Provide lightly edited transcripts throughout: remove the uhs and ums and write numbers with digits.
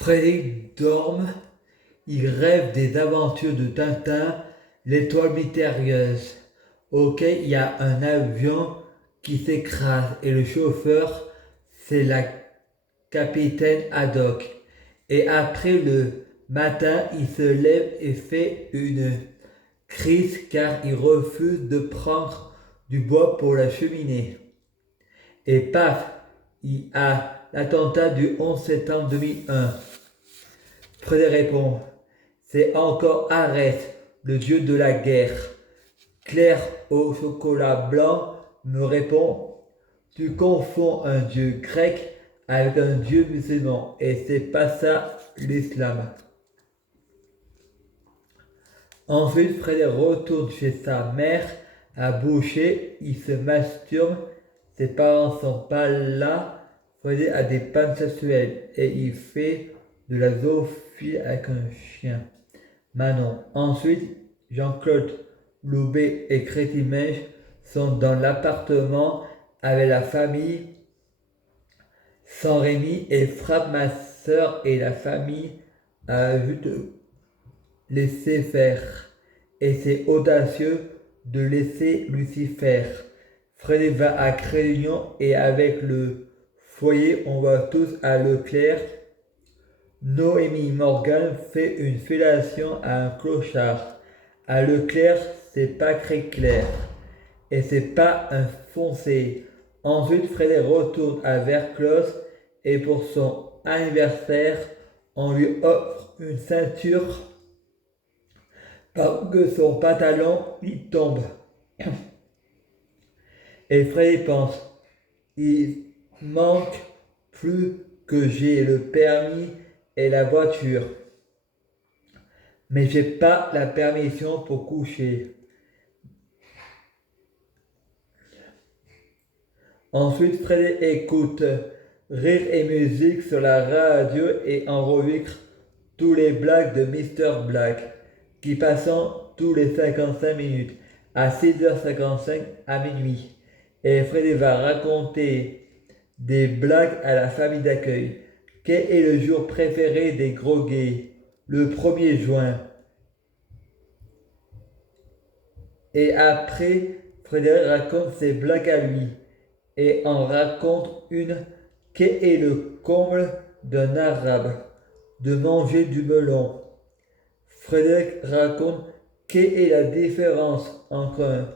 Frédéric dorme, il rêve des aventures de Tintin, l'étoile mystérieuse. Ok, il y a un avion qui s'écrase et le chauffeur, c'est la capitaine Haddock. Et après le matin, il se lève et fait une crise car il refuse de prendre du bois pour la cheminée. Et paf, il a l'attentat du 11 septembre 2001. Frédéric répond, c'est encore Arès, le dieu de la guerre. Claire au chocolat blanc me répond, tu confonds un dieu grec avec un dieu musulman et c'est pas ça l'islam. Ensuite, Frédéric retourne chez sa mère à Boucher, il se masturbe, ses parents sont pas là, Frédéric a des pannes sexuelles et il fait de la zoophilie avec un chien. Manon. Ensuite, Jean-Claude Loubet et Crétimège sont dans l'appartement avec la famille sans Rémy et frappent ma soeur et la famille a vu de laisser faire. Et c'est audacieux de laisser Lucifer. Frédéric va à Créunion et avec le foyer, on va tous à Leclerc. Noémie Morgan fait une fellation à un clochard. À Leclerc, c'est pas très clair. Et c'est pas un foncé. Ensuite, Frédéric retourne à Verclos et pour son anniversaire, on lui offre une ceinture parce que son pantalon lui tombe. Et Frédéric pense, il manque plus que j'ai le permis et la voiture. Mais j'ai pas la permission pour coucher. Ensuite, Frédéric écoute Rire et musique sur la radio et enregistre tous les blagues de Mister Black qui passent tous les 55 minutes à 6h55 à minuit. Et Frédéric va raconter des blagues à la famille d'accueil. Quel est le jour préféré des gros gays? Le 1er juin. Et après, Frédéric raconte ses blagues à lui et en raconte une. Quel est le comble d'un arabe? De manger du melon. Frédéric raconte quelle est la différence entre un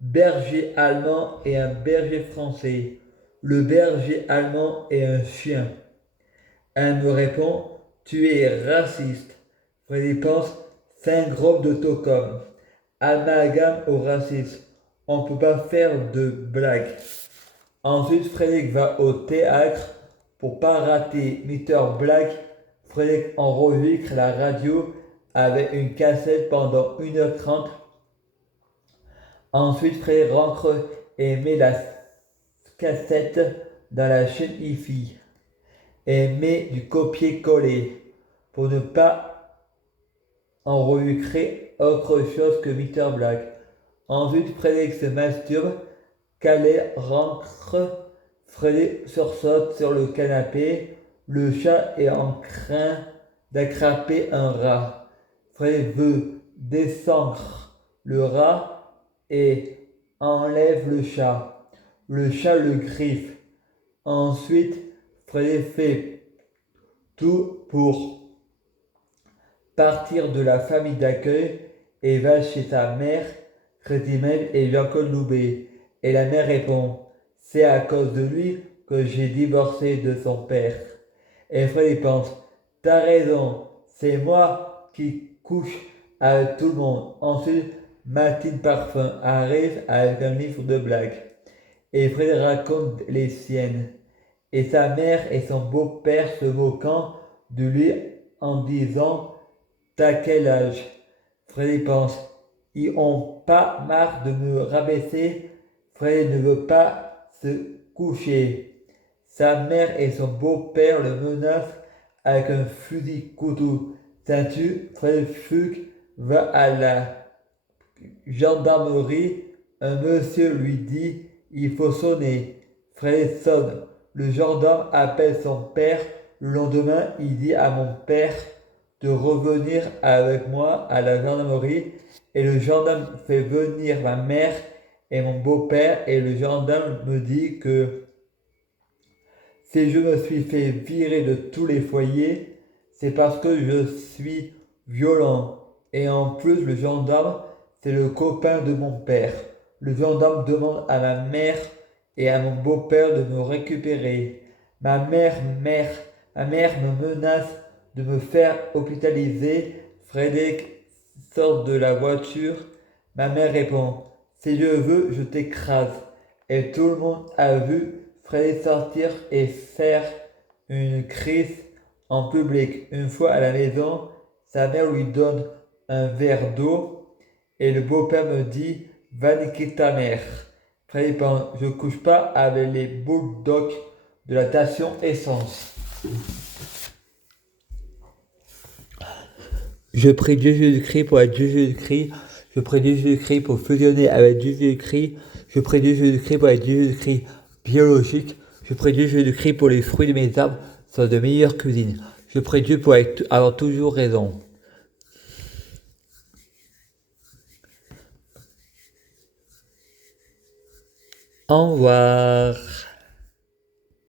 berger allemand et un berger français. Le berger allemand est un chien. Elle me répond, tu es raciste. Frédéric pense, syndrome de Stockholm. Amalgame au racisme. On ne peut pas faire de blagues. Ensuite, Frédéric va au théâtre pour pas rater Mister Black. Frédéric enregistre la radio avec une cassette pendant 1h30. Ensuite, Frédéric rentre et met la cassette dans la chaîne hi-fi et met du copier-coller pour ne pas enregistrer autre chose que Mister Black. Ensuite, Frédéric se masturbe. Calais rentre, Frédéric sursaute sur le canapé, le chat est en train d'attraper un rat. Frédéric veut descendre le rat et enlève le chat. Le chat le griffe. Ensuite, Frédéric fait tout pour partir de la famille d'accueil et va chez sa mère, Crétimène et Jean-Claude Loubet. Et la mère répond, c'est à cause de lui que j'ai divorcé de son père. Et Frédéric pense, t'as raison, c'est moi qui couche avec tout le monde. Ensuite, Mathilde Parfum arrive avec un livre de blagues. Et Frédéric raconte les siennes. Et sa mère et son beau-père se moquant de lui en disant, t'as quel âge? Frédéric pense, ils ont pas marre de me rabaisser. Frédéric ne veut pas se coucher. Sa mère et son beau-père le menacent avec un fusil couteau. Sais-tu, Frédéric Fuchs va à la gendarmerie. Un monsieur lui dit, il faut sonner. Frédéric sonne. Le gendarme appelle son père. Le lendemain, il dit à mon père de revenir avec moi à la gendarmerie et le gendarme fait venir ma mère et mon beau-père et le gendarme me dit que si je me suis fait virer de tous les foyers, c'est parce que je suis violent. Et en plus, le gendarme, c'est le copain de mon père. Le gendarme demande à ma mère et à mon beau-père de me récupérer. Ma mère, ma mère me menace de me faire hospitaliser. Frédéric sort de la voiture. Ma mère répond, si je veux, je t'écrase. Et tout le monde a vu Freddy sortir et faire une crise en public. Une fois à la maison, sa mère lui donne un verre d'eau et le beau-père me dit va niquer ta mère. Freddy pense je couche pas avec les bulldogs de la station essence. Je prie Dieu Jésus-Christ pour être Dieu Jésus-Christ. Je prie Dieu Jésus-Christ pour fusionner avec Dieu Jésus-Christ. Je prie Dieu Jésus-Christ pour être Dieu Jésus-Christ biologique. Je prie Dieu Jésus-Christ pour les fruits de mes arbres soient de meilleure cuisine. Je prie Dieu pour avoir toujours raison. Au revoir.